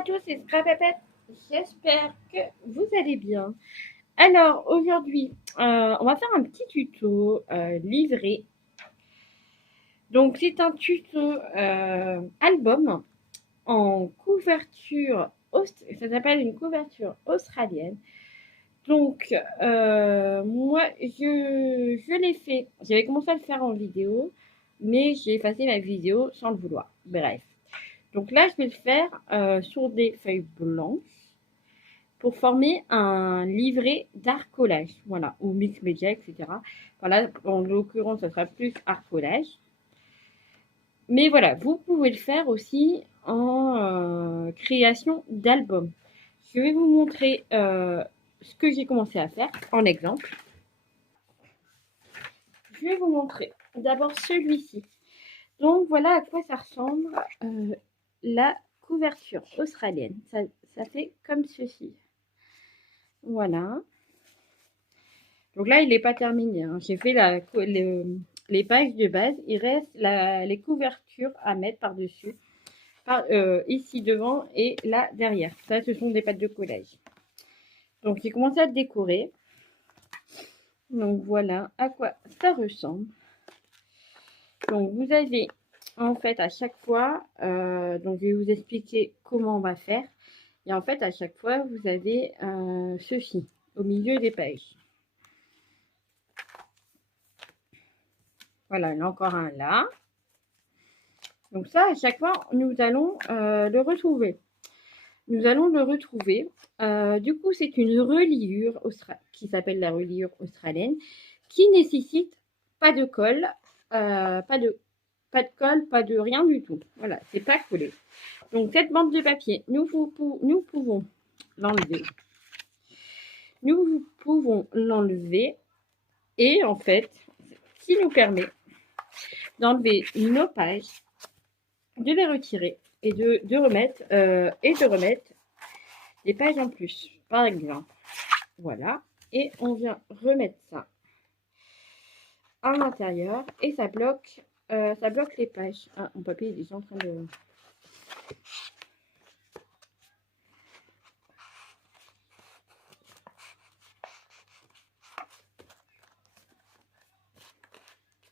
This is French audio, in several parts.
à tous, c'est Scrapapette. J'espère que vous allez bien. Alors aujourd'hui, on va faire un petit tuto livré. Donc c'est un tuto album en couverture, ça s'appelle une couverture australienne. Donc moi je l'ai fait, j'avais commencé à le faire en vidéo, mais j'ai effacé la vidéo sans le vouloir. Bref. Donc là, je vais le faire sur des feuilles blanches pour former un livret d'art collage, voilà, ou mix média, etc. Voilà, en l'occurrence, ça sera plus art collage. Mais voilà, vous pouvez le faire aussi en création d'albums. Je vais vous montrer ce que j'ai commencé à faire en exemple. Je vais vous montrer d'abord celui-ci. Donc voilà à quoi ça ressemble la couverture australienne. Ça fait comme ceci. Voilà. Donc là, il n'est pas terminé, hein. J'ai fait les pages de base. Il reste les couvertures à mettre par-dessus. Ici devant et là derrière. Ça, ce sont des pattes de collage. Donc j'ai commencé à décorer. Donc voilà à quoi ça ressemble. Donc vous avez en fait à chaque fois, donc je vais vous expliquer comment on va faire. Et en fait à chaque fois vous avez ceci au milieu des pages. Voilà, il y en a encore un là. Donc ça, à chaque fois, nous allons le retrouver. Nous allons le retrouver. Du coup, c'est une reliure qui s'appelle la reliure australienne, qui nécessite pas de colle, pas de colle, pas de rien du tout. Voilà, c'est pas collé. Donc cette bande de papier, nous pouvons l'enlever. Nous pouvons l'enlever et en fait, ce qui nous permet d'enlever nos pages, de les retirer et de remettre des pages en plus, par exemple. Voilà. Et on vient remettre ça à l'intérieur et ça bloque les pages. Ah, mon papier est déjà en train de...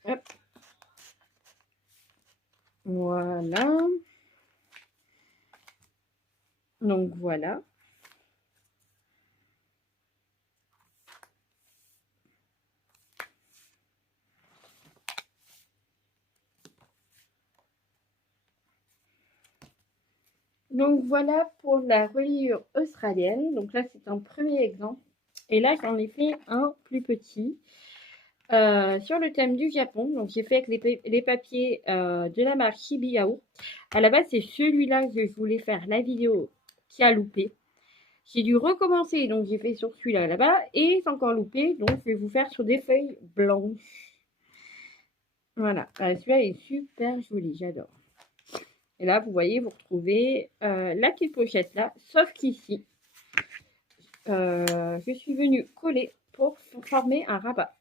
Hop. Voilà. Donc voilà. Donc voilà pour la reliure australienne. Donc là, c'est un premier exemple. Et là, j'en ai fait un plus petit sur le thème du Japon. Donc j'ai fait avec les papiers de la marque Shibiao. À la base, c'est celui-là que je voulais faire la vidéo qui a loupé. J'ai dû recommencer, donc j'ai fait sur celui-là là-bas et c'est encore loupé, donc je vais vous faire sur des feuilles blanches. Voilà, celui-là est super joli, j'adore. Et là, vous voyez, vous retrouvez la petite pochette là, sauf qu'ici, je suis venue coller pour former un rabat.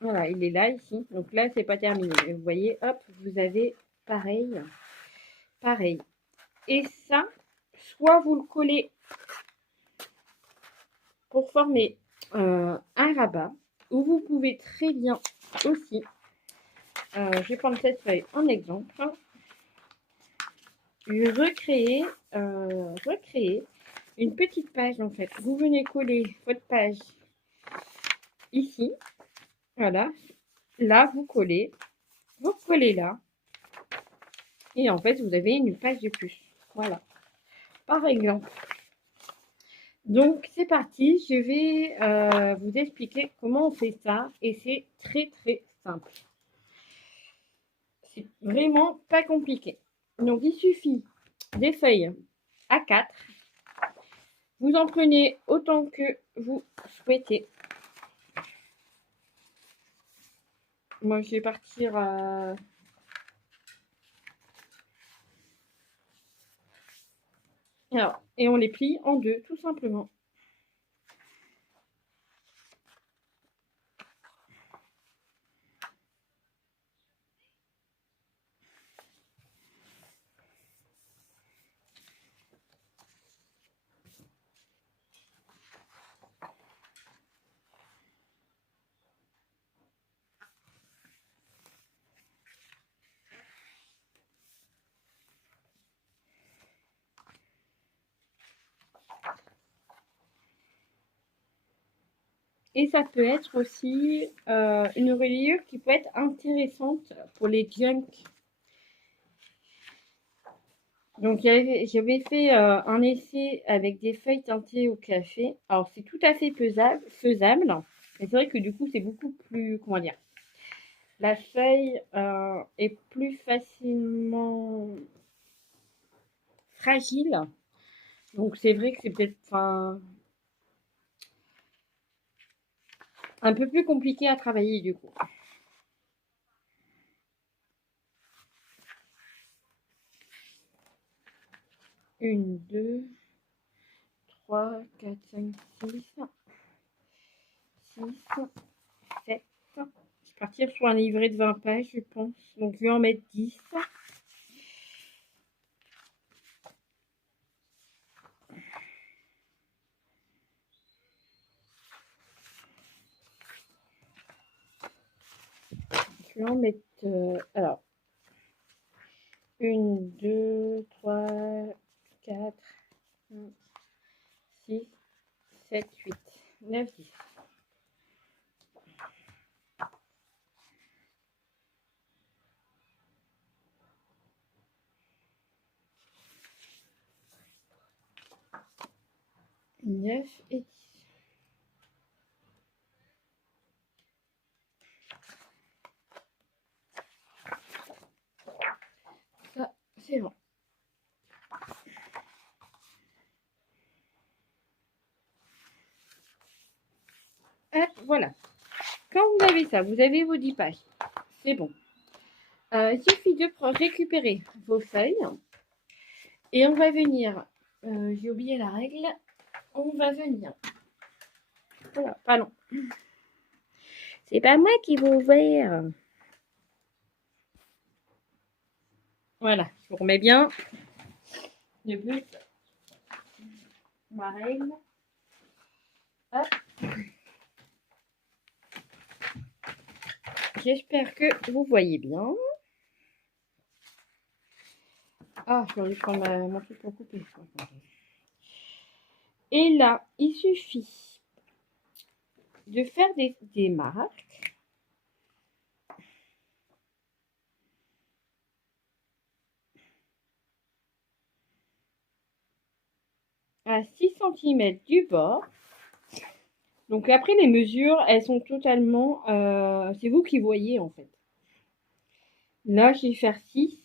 Voilà, il est là ici. Donc là, c'est pas terminé. Vous voyez, hop, vous avez pareil. Et ça, soit vous le collez pour former un rabat, ou vous pouvez très bien aussi, je vais prendre cette feuille en exemple, recréer une petite page en fait. Vous venez coller votre page ici, voilà, là vous collez là, et en fait vous avez une page de plus, voilà, par exemple. Donc c'est parti, je vais vous expliquer comment on fait ça, et c'est très très simple. C'est vraiment pas compliqué. Donc il suffit des feuilles A4. Vous en prenez autant que vous souhaitez. Moi je vais partir à... Alors, et on les plie en deux, tout simplement. Et ça peut être aussi une reliure qui peut être intéressante pour les junks. Donc j'avais fait un essai avec des feuilles teintées au café. Alors c'est tout à fait faisable. Mais c'est vrai que du coup c'est beaucoup plus, comment dire, la feuille est plus facilement fragile. Donc c'est vrai que c'est peut-être un peu plus compliqué à travailler du coup. Une, deux, trois, quatre, cinq, six, sept. Je vais partir sur un livret de 20 pages, je pense. Donc je vais en mettre 10. Je vais en mettre alors 1, 2, 3, 4, 5, 6, 7, 8, 9, 10. Neuf et 10. Ça, c'est bon. Hop, voilà. Quand vous avez ça, vous avez vos 10 pages. C'est bon. Il suffit de récupérer vos feuilles. Et on va venir, j'ai oublié la règle, on va venir. Voilà, pardon. C'est pas moi qui vais ouvrir. Voilà, je vous remets bien le but, ma règle. Hop. J'espère que vous voyez bien. Ah, je vais prendre mon truc pour couper. Et là, il suffit de faire des marques. À 6 cm du bord. Donc après, les mesures, elles sont totalement... c'est vous qui voyez, en fait. Là, je vais faire 6.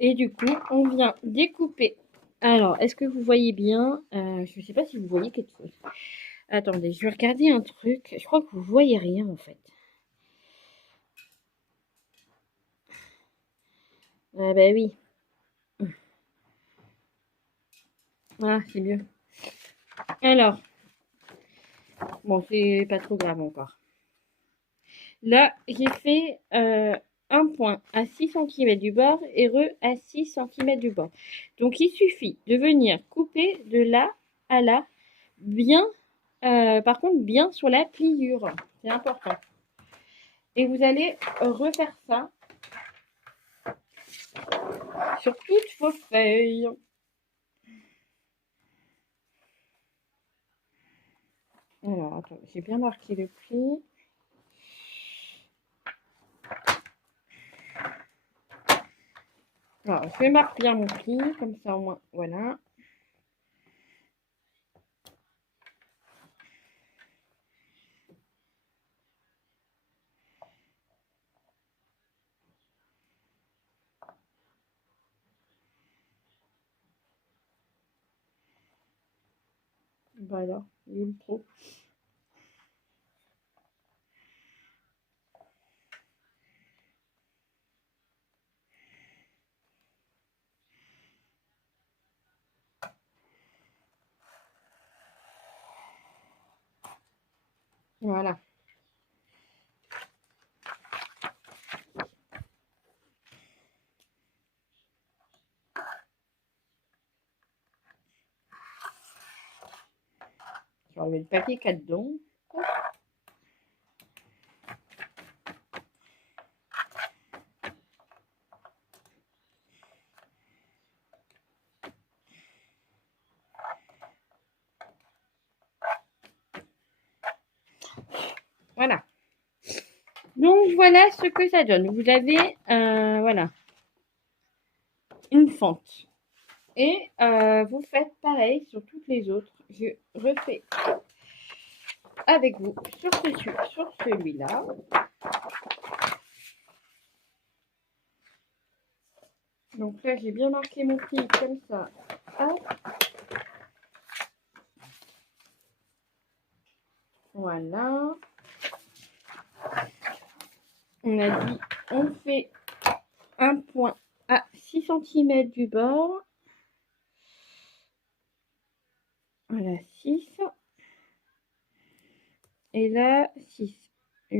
Et du coup, on vient découper. Alors, est-ce que vous voyez bien je ne sais pas si vous voyez quelque chose. Attendez, je vais regarder un truc. Je crois que vous voyez rien, en fait. Ah bah oui. Ah, c'est mieux. Alors, bon, c'est pas trop grave encore. Là, j'ai fait un point à 6 cm du bord et à 6 cm du bord. Donc, il suffit de venir couper de là à là, bien, par contre, bien sur la pliure. C'est important. Et vous allez refaire ça sur toutes vos feuilles. Alors, attends, j'ai bien marqué le pli. Alors, je vais marquer bien mon pli, comme ça au moins, voilà. Voilà, il est trop. Voilà. Je vais enlever le papier qu'il y a dedans. voilà ce que ça donne. Vous avez voilà, une fente. Et vous faites pareil sur toutes les autres. Je refais avec vous sur celui-là. Donc là, j'ai bien marqué mon prix comme ça. Hop. Voilà. On a dit, on fait un point à 6 cm du bord. Voilà, 6. Et là, 6. 1,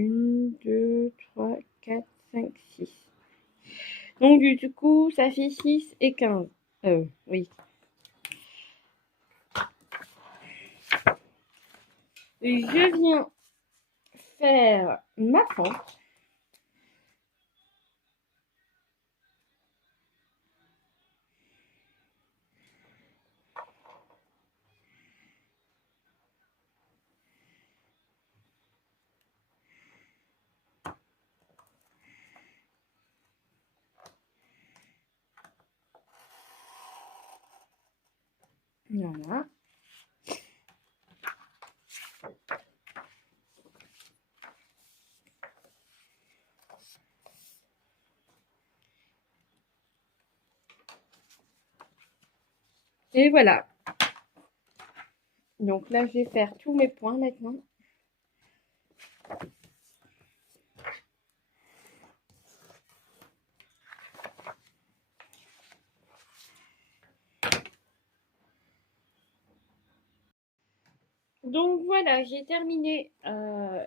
2, 3, 4, 5, 6. Donc du coup, ça fait 6 et 15. Oui. Je viens faire ma fente. Voilà. Et voilà. Donc là, je vais faire tous mes points maintenant. Donc voilà, j'ai terminé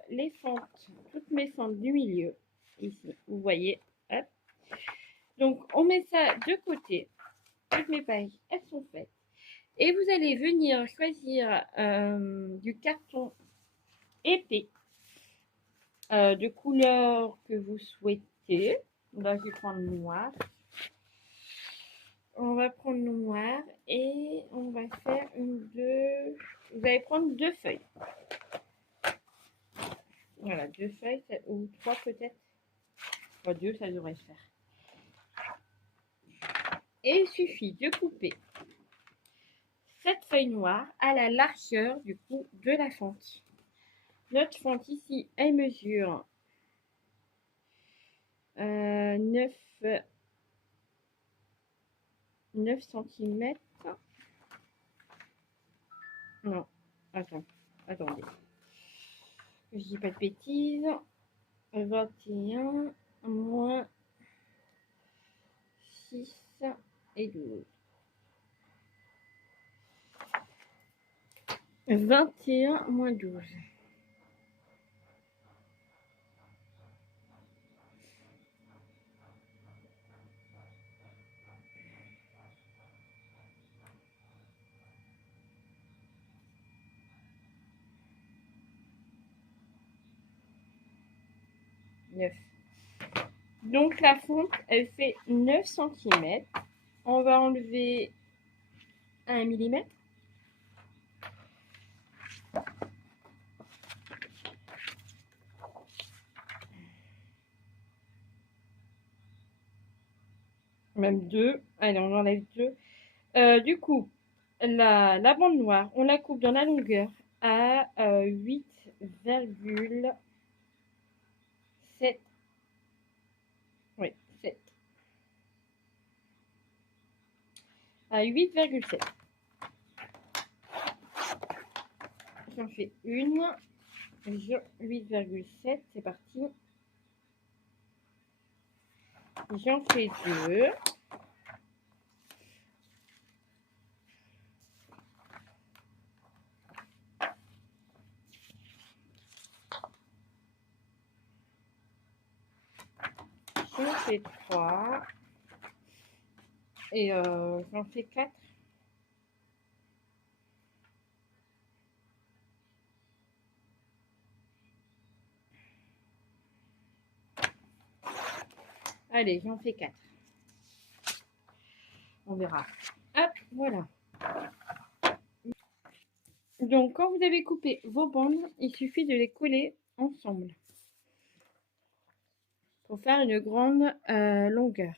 les fentes, toutes mes fentes du milieu. Ici, vous voyez. Hop. Donc on met ça de côté. Toutes mes pages, elles sont faites. Et vous allez venir choisir du carton épais de couleur que vous souhaitez. Là, je vais prendre le noir. On va prendre le noir et on va faire deux. Vous allez prendre 2 feuilles. Voilà, 2 feuilles ou 3 peut-être. 2, ça devrait se faire. Et il suffit de couper cette feuille noire à la largeur du coup de la fente. Notre fente ici, elle mesure 9 cm. Non, attendez. Je dis pas de bêtises. 21 moins 6 et 12. 21 moins 12. Donc la fonte, elle fait 9 cm. On va enlever 1 mm. Même 2. Allez, on enlève 2. Du coup, la bande noire, on la coupe dans la longueur à 8,7. Oui, 7. À 8,7. J'en fais une. 8,7. C'est parti. J'en fais 2. J'en fais 3. Et j'en fais 4. Allez, j'en fais 4. On verra. Hop, voilà. Donc, quand vous avez coupé vos bandes, il suffit de les coller ensemble. pour faire une grande longueur.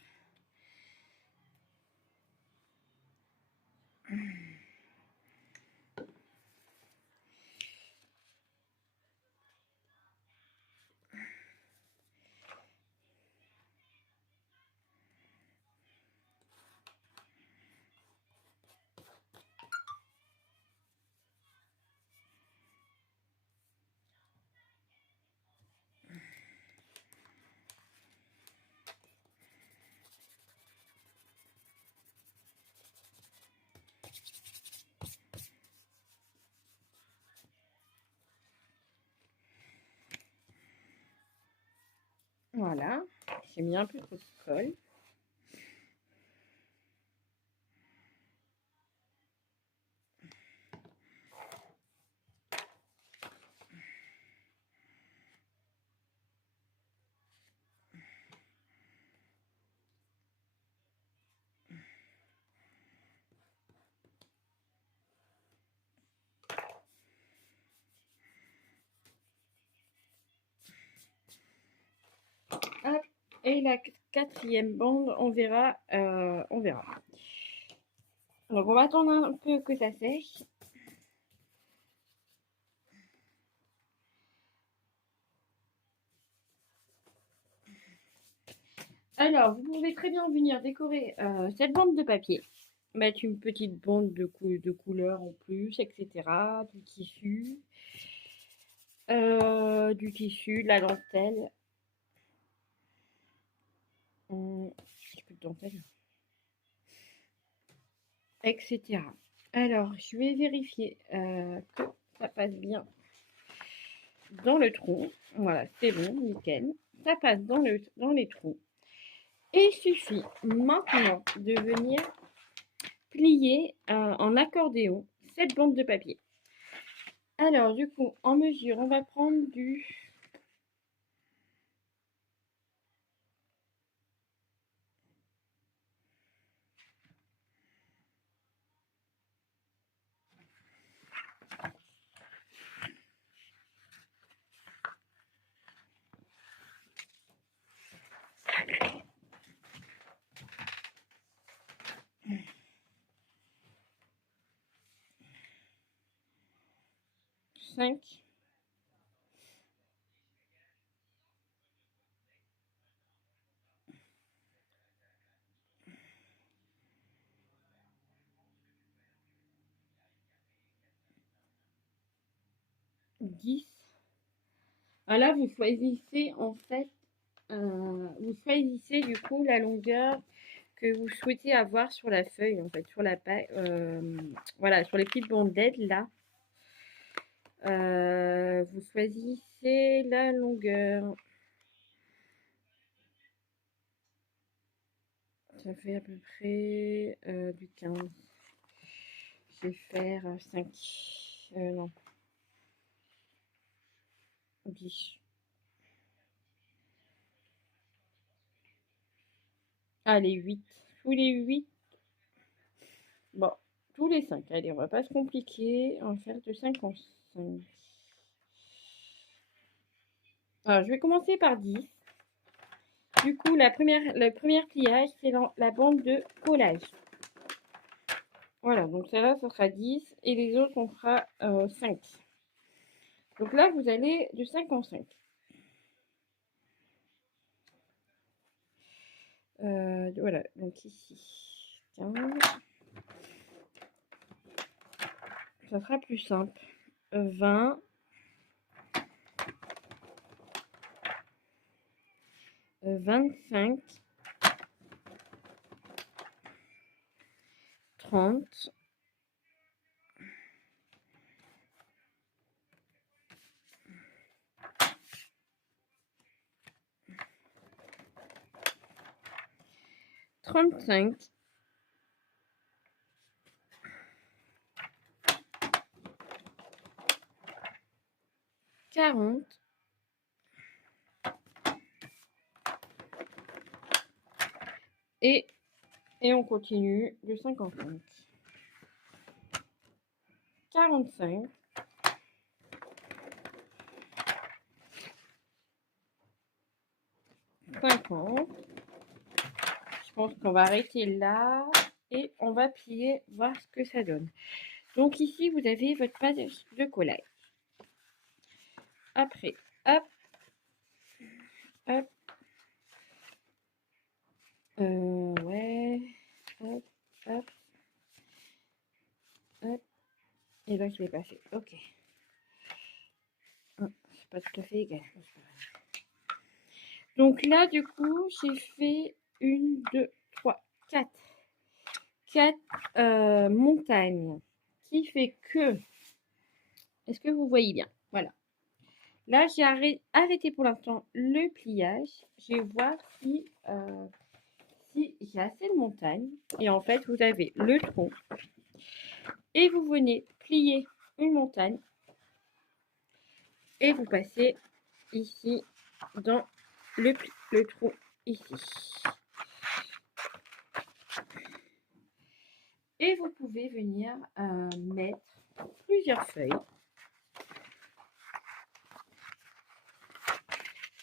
Voilà, j'ai mis un peu trop de colle. Hop. Et la quatrième bande, on verra. On verra. Donc on va attendre un peu que ça sèche. Alors, vous pouvez très bien venir décorer cette bande de papier. Mettre une petite bande de couleur en plus, etc. Du tissu, de la dentelle. J'ai plus de dentelle. Etc. Alors, je vais vérifier que ça passe bien dans le trou. Voilà, c'est bon, nickel. Ça passe dans les trous. Et il suffit maintenant de venir plier en accordéon cette bande de papier. Alors, du coup, en mesure, on va prendre du... cinq, 10. Là, vous choisissez en fait, vous choisissez du coup la longueur que vous souhaitez avoir sur la feuille, en fait, sur la page, voilà, sur les petites bandelettes là. Vous choisissez la longueur. Ça fait à peu près du 15. Je vais faire 5. Non. 10. Allez, 8. Tous les 8. Bon, tous les 5. Allez, on va pas se compliquer. On va faire de 5 en 5. Alors, je vais commencer par 10. Du coup, le premier pliage, c'est la bande de collage. Voilà, donc celle-là, ça sera 10. Et les autres, on fera 5. Donc là, vous allez de 5 en 5. Voilà, donc ici, 15. Ça sera plus simple. 20. 25. 30. 35. 40. Et on continue de 55. 45. 50. Je pense qu'on va arrêter là et on va plier, voir ce que ça donne. Donc ici, vous avez votre page de collage. Après, hop, hop, ouais, hop, hop, hop, et donc je vais passer, ok. C'est pas tout à fait égal. Donc là, du coup, j'ai fait 1, 2, 3, 4. 4 montagnes. Qui fait que... Est-ce que vous voyez bien? Voilà. Là, j'ai arrêté pour l'instant le pliage. Je vais voir si j'ai assez de montagnes. Et en fait, vous avez le tronc. Et vous venez plier une montagne. Et vous passez ici dans le trou ici. Et vous pouvez venir mettre plusieurs feuilles.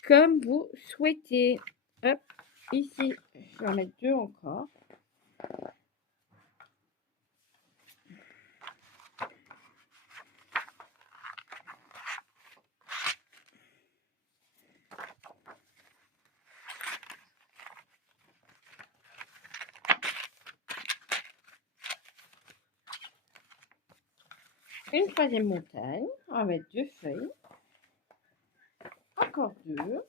Comme vous souhaitez. Hop, ici, je vais en mettre 2 encore. Une troisième montagne, on va mettre 2 feuilles. Encore 2.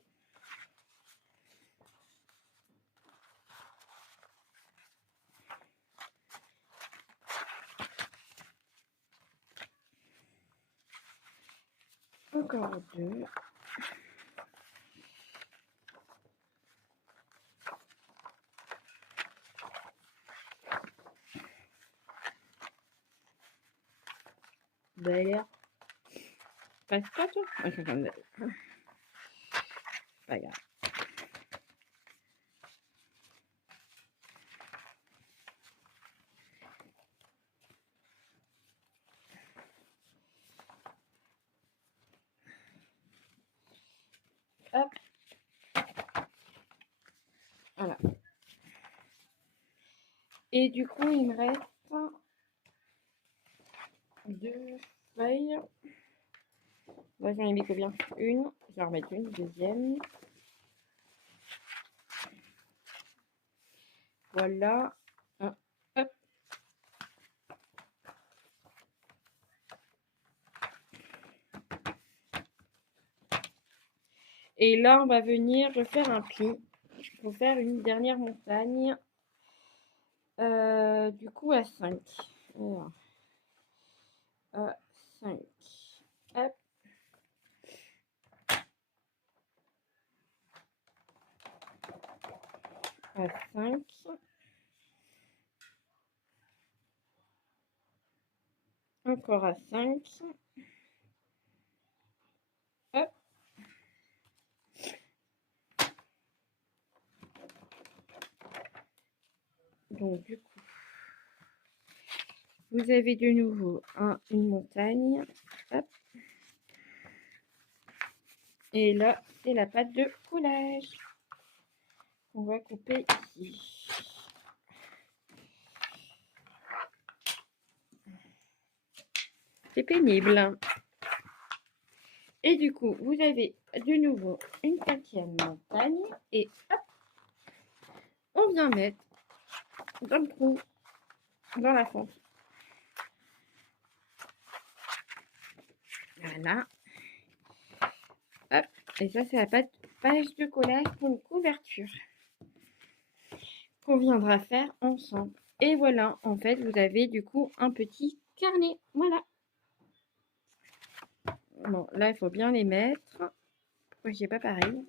Encore 2. D'ailleurs, passe pas toi. Pas grave. Hop. Voilà. Et du coup, il me reste 2 feuilles. Là, j'en ai mis combien? Une. Je vais en remettre une deuxième. Voilà. Hop. Et là, on va venir refaire un pli pour faire une dernière montagne. Du coup, à 5. Alors, à 5. Hop. À 5. Encore à 5. Hop. Donc, du coup, vous avez de nouveau une montagne. Hop. Et là, c'est la pâte de collage. On va couper ici. C'est pénible. Et du coup, vous avez de nouveau une 5e montagne. Et hop, on vient mettre dans le trou, dans la fonte. Voilà. Hop. Et ça, c'est la pâte de collage pour une couverture qu'on viendra faire ensemble. Et voilà, en fait, vous avez du coup un petit carnet. Voilà. Bon, là, il faut bien les mettre. Pourquoi j'ai pas pareil?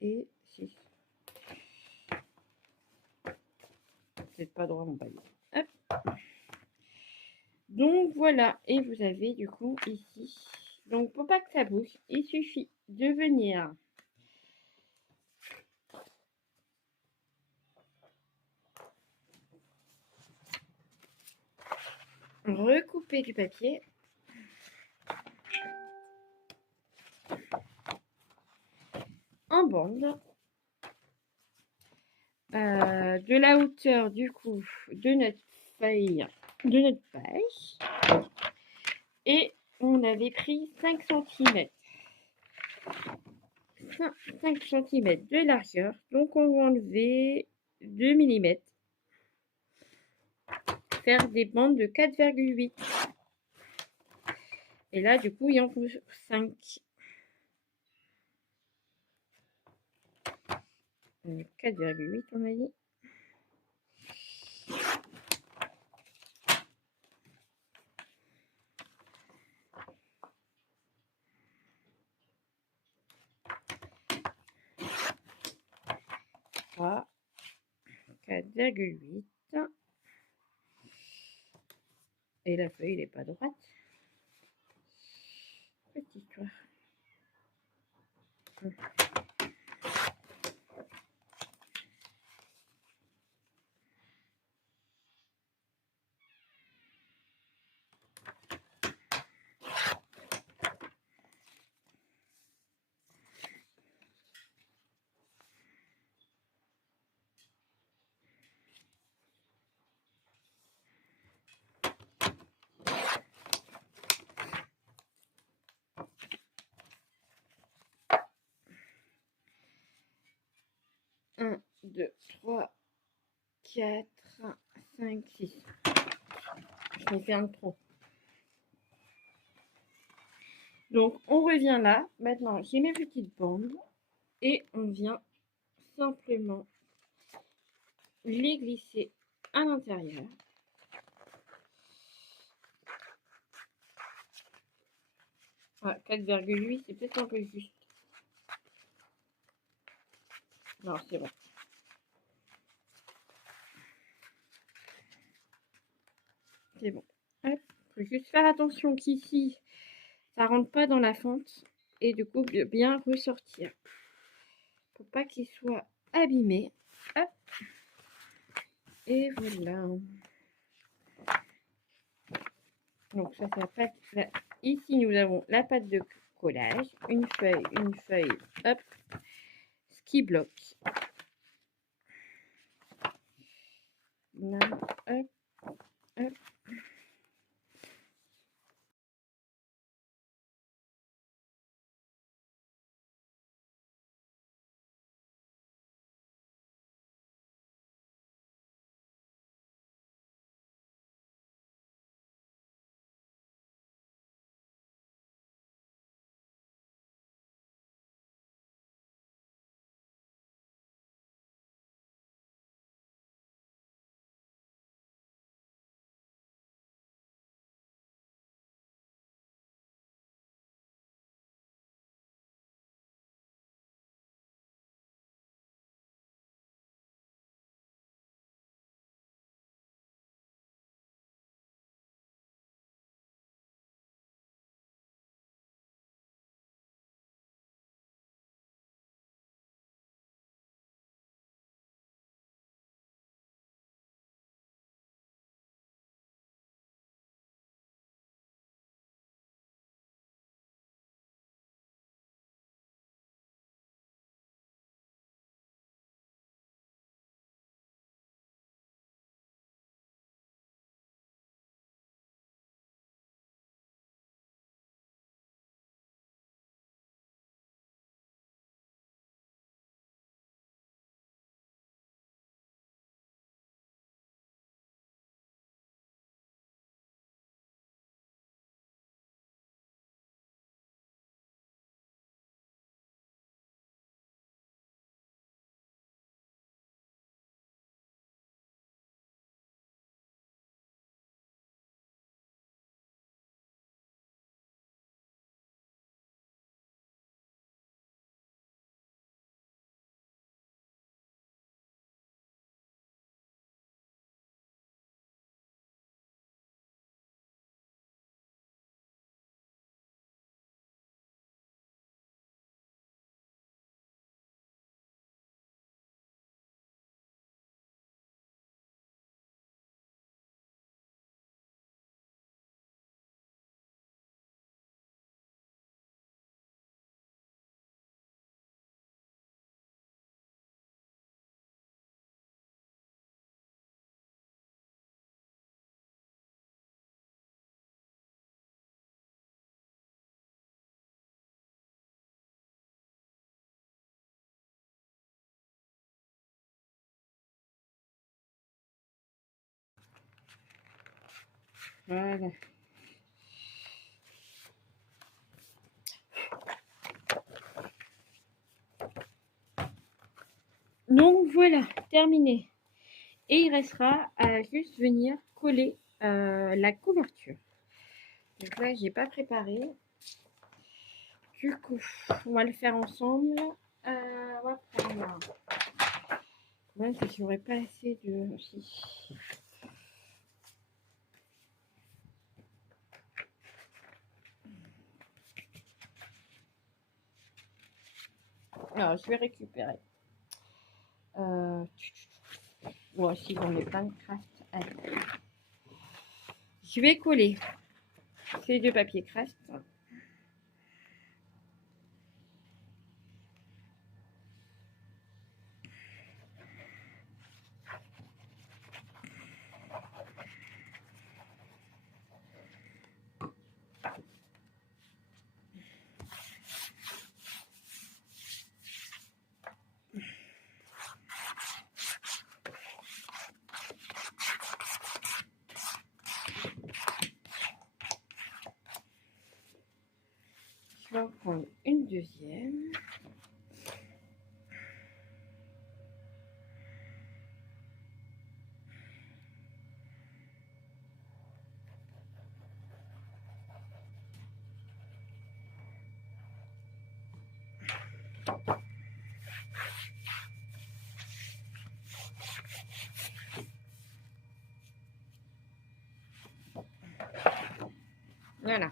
Et 6. C'est pas droit mon palier. Hop. Donc voilà, et vous avez du coup ici. Donc pour pas que ça bouge, il suffit de venir recouper du papier. En bande. De la hauteur du coup de notre feuille, de notre page. Et on avait pris 5 cm. 5 cm de largeur. Donc on va enlever 2 mm. Faire des bandes de 4,8. Et là, du coup, il en faut 5. 4,8, on a dit. Ah, 4,8. Et la feuille, n'est pas droite. Petite histoire. Un, 2, 3, 4, 5, 6. Je vais faire un trop. Donc, on revient là. Maintenant, j'ai mes petites bandes. Et on vient simplement les glisser à l'intérieur. Ah, 4,8, c'est peut-être un peu juste. Non, c'est bon. C'est bon. Hop. Faut juste faire attention qu'ici, ça rentre pas dans la fente. Et du coup, bien ressortir. Pour pas qu'il soit abîmé. Hop. Et voilà. Donc ça, c'est la pâte. Là. Ici, nous avons la pâte de collage. Une feuille. Hop. Ce qui bloque. Là, hop. Hop. Voilà. Donc voilà, terminé. Et il restera à juste venir coller la couverture. Donc là, j'ai pas préparé. Du coup, on va le faire ensemble. On va prendre. Ouais, si j'aurais pas assez de. Si. Alors, je vais récupérer. Bon, si j'en ai plein de craft. Allez. Je vais coller ces deux papiers craft. Je vais en prendre une deuxième. Voilà.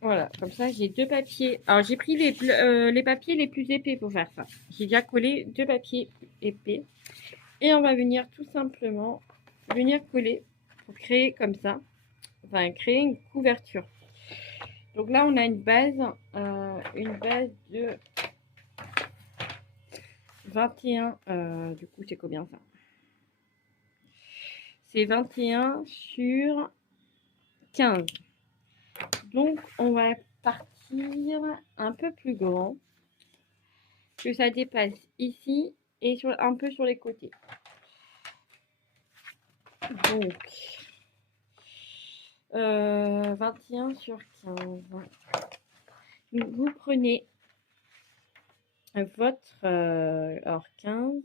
Voilà, comme ça j'ai deux papiers. Alors j'ai pris les papiers les plus épais pour faire ça. J'ai déjà collé deux papiers épais. Et on va venir tout simplement venir coller pour créer comme ça. Enfin, créer une couverture. Donc là, on a une base de 21. Du coup, c'est combien ça? C'est 21 sur 15. Donc, on va partir un peu plus grand. Que ça dépasse ici et un peu sur les côtés. Donc, 21 sur 15. Vous prenez votre alors 15.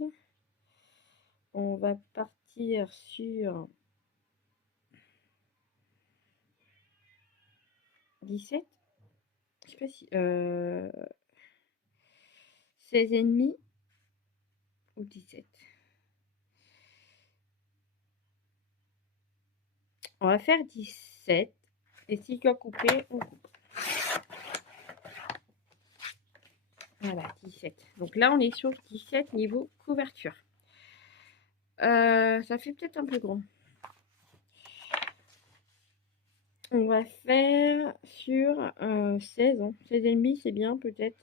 On va partir sur 17. Je sais pas si 16 et demi ou 17. On va faire 17. Et si je dois couper, on coupe. Voilà, 17. Donc là, on est sur 17 niveau couverture. Ça fait peut-être un peu grand. On va faire sur 16. 16 et demi, c'est bien peut-être.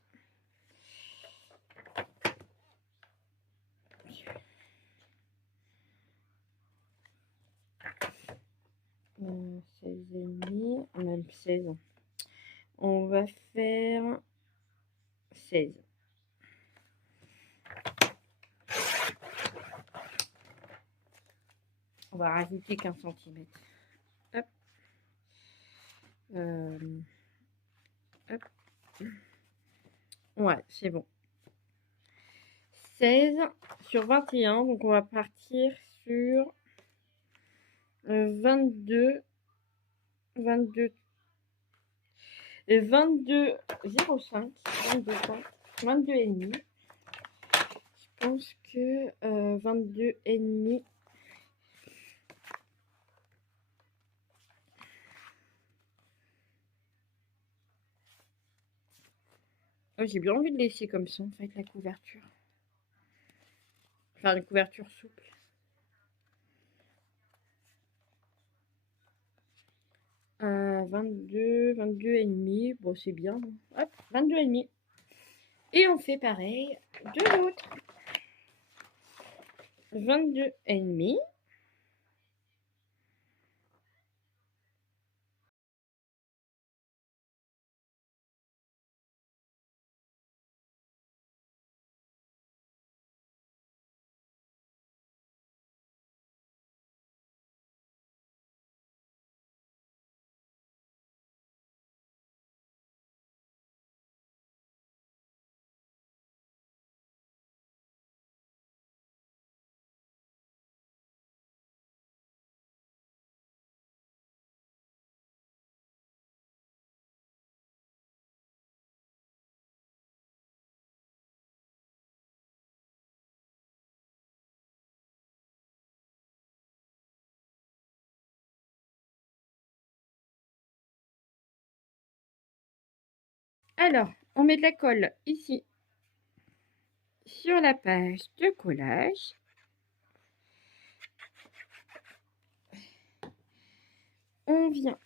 Euh, 16 et demi, même 16. On va faire 16. On va rajouter 15 cm. Hop. Hop. Ouais, c'est bon. 16 sur 21. Donc, on va partir sur 22. 22. 22,05. 22,5. 22 et demi. Je pense que 22 et demi. Oh, j'ai bien envie de laisser comme ça, en fait, la couverture. Enfin, une couverture souple. 22, 22 et demi. Bon, c'est bien. Hop, 22 et demi. Et on fait pareil de l'autre. 22 et demi. Alors, on met de la colle ici sur la page de collage. On vient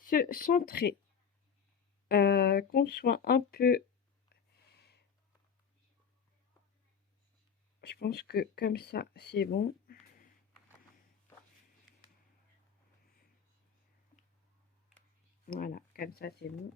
se centrer, qu'on soit un peu... Je pense que comme ça, c'est bon. Voilà, comme ça, c'est bon.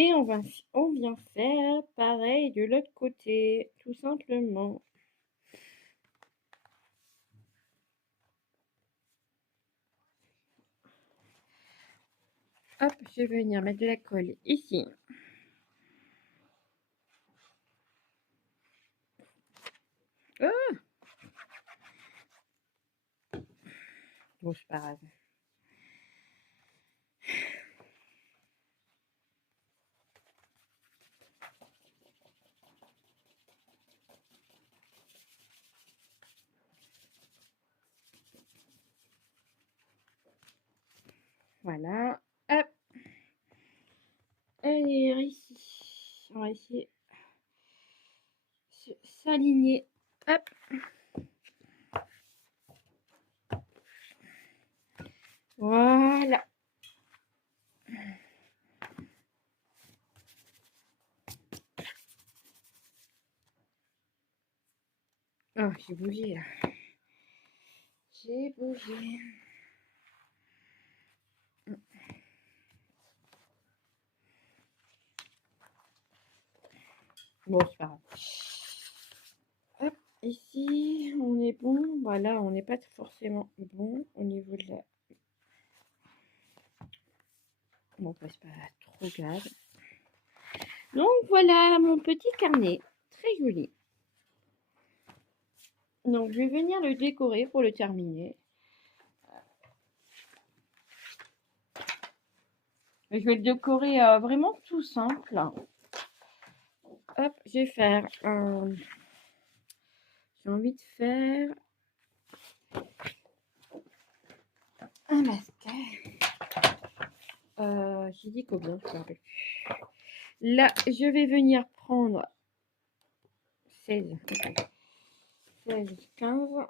Et on vient faire pareil de l'autre côté, tout simplement. Hop, je vais venir mettre de la colle ici. Oh, bon, c'est pas grave. Voilà. Hop. Allez, ici. On va essayer de s'aligner. Hop. Voilà. Oh, j'ai bougé là. J'ai bougé. Bon, c'est pas grave. Hop, ici, on est bon. Voilà, on n'est pas forcément bon au niveau de la... Bon, c'est pas trop grave. Donc, voilà mon petit carnet. Très joli. Donc, je vais venir le décorer pour le terminer. Je vais le décorer vraiment tout simple. Hop, je vais faire un... J'ai envie de faire un masque. J'ai dit combien, je me rappelle plus. Là, je vais venir prendre 16, okay. 16, 15.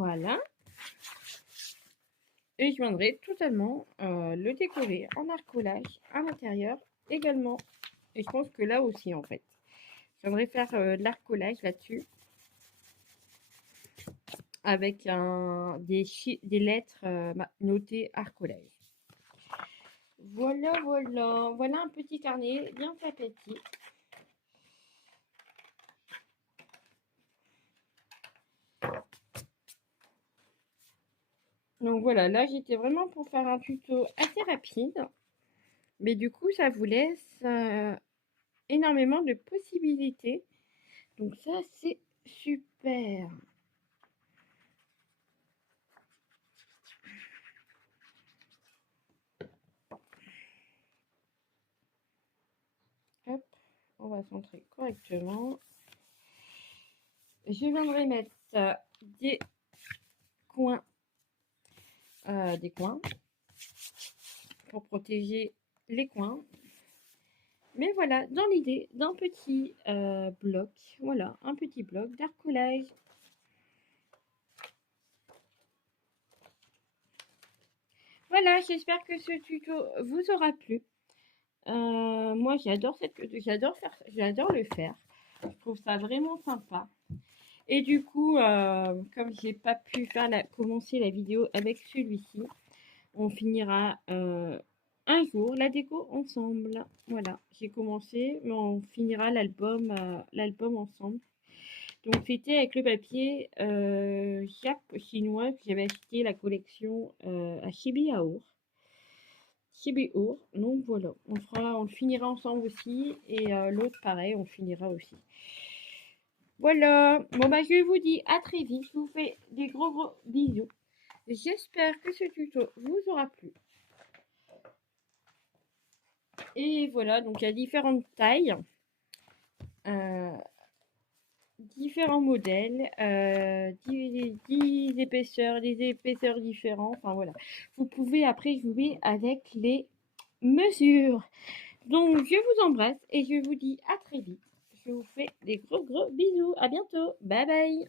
Voilà. Et je viendrai totalement le décorer en arcolage à l'intérieur également. Et je pense que là aussi en fait. Je viendrai faire de l'arcolage là-dessus avec des lettres notées arcolage. Voilà, voilà. Voilà un petit carnet bien petit. Donc voilà, là j'étais vraiment pour faire un tuto assez rapide. Mais du coup, ça vous laisse énormément de possibilités. Donc ça, c'est super. Hop, on va centrer correctement. Je viendrai mettre des coins pour protéger les coins. Mais voilà, dans l'idée d'un petit bloc, voilà, un petit bloc d'arcolage. Voilà, j'espère que ce tuto vous aura plu. Moi, j'adore le faire. Je trouve ça vraiment sympa. Et du coup, comme j'ai pas pu commencer la vidéo avec celui-ci, on finira un jour la déco ensemble. Voilà, j'ai commencé, mais on finira l'album ensemble. Donc c'était avec le papier Jap chinois que j'avais acheté la collection à Shibiaour. Donc voilà, on le finira ensemble aussi et l'autre pareil, on le finira aussi. Voilà, bon bah je vous dis à très vite, je vous fais des gros bisous. J'espère que ce tuto vous aura plu. Et voilà, donc il y a différentes tailles, différents modèles, 10 épaisseurs, des épaisseurs différentes, enfin voilà. Vous pouvez après jouer avec les mesures. Donc je vous embrasse et je vous dis à très vite. Je vous fais des gros bisous. À bientôt. Bye bye.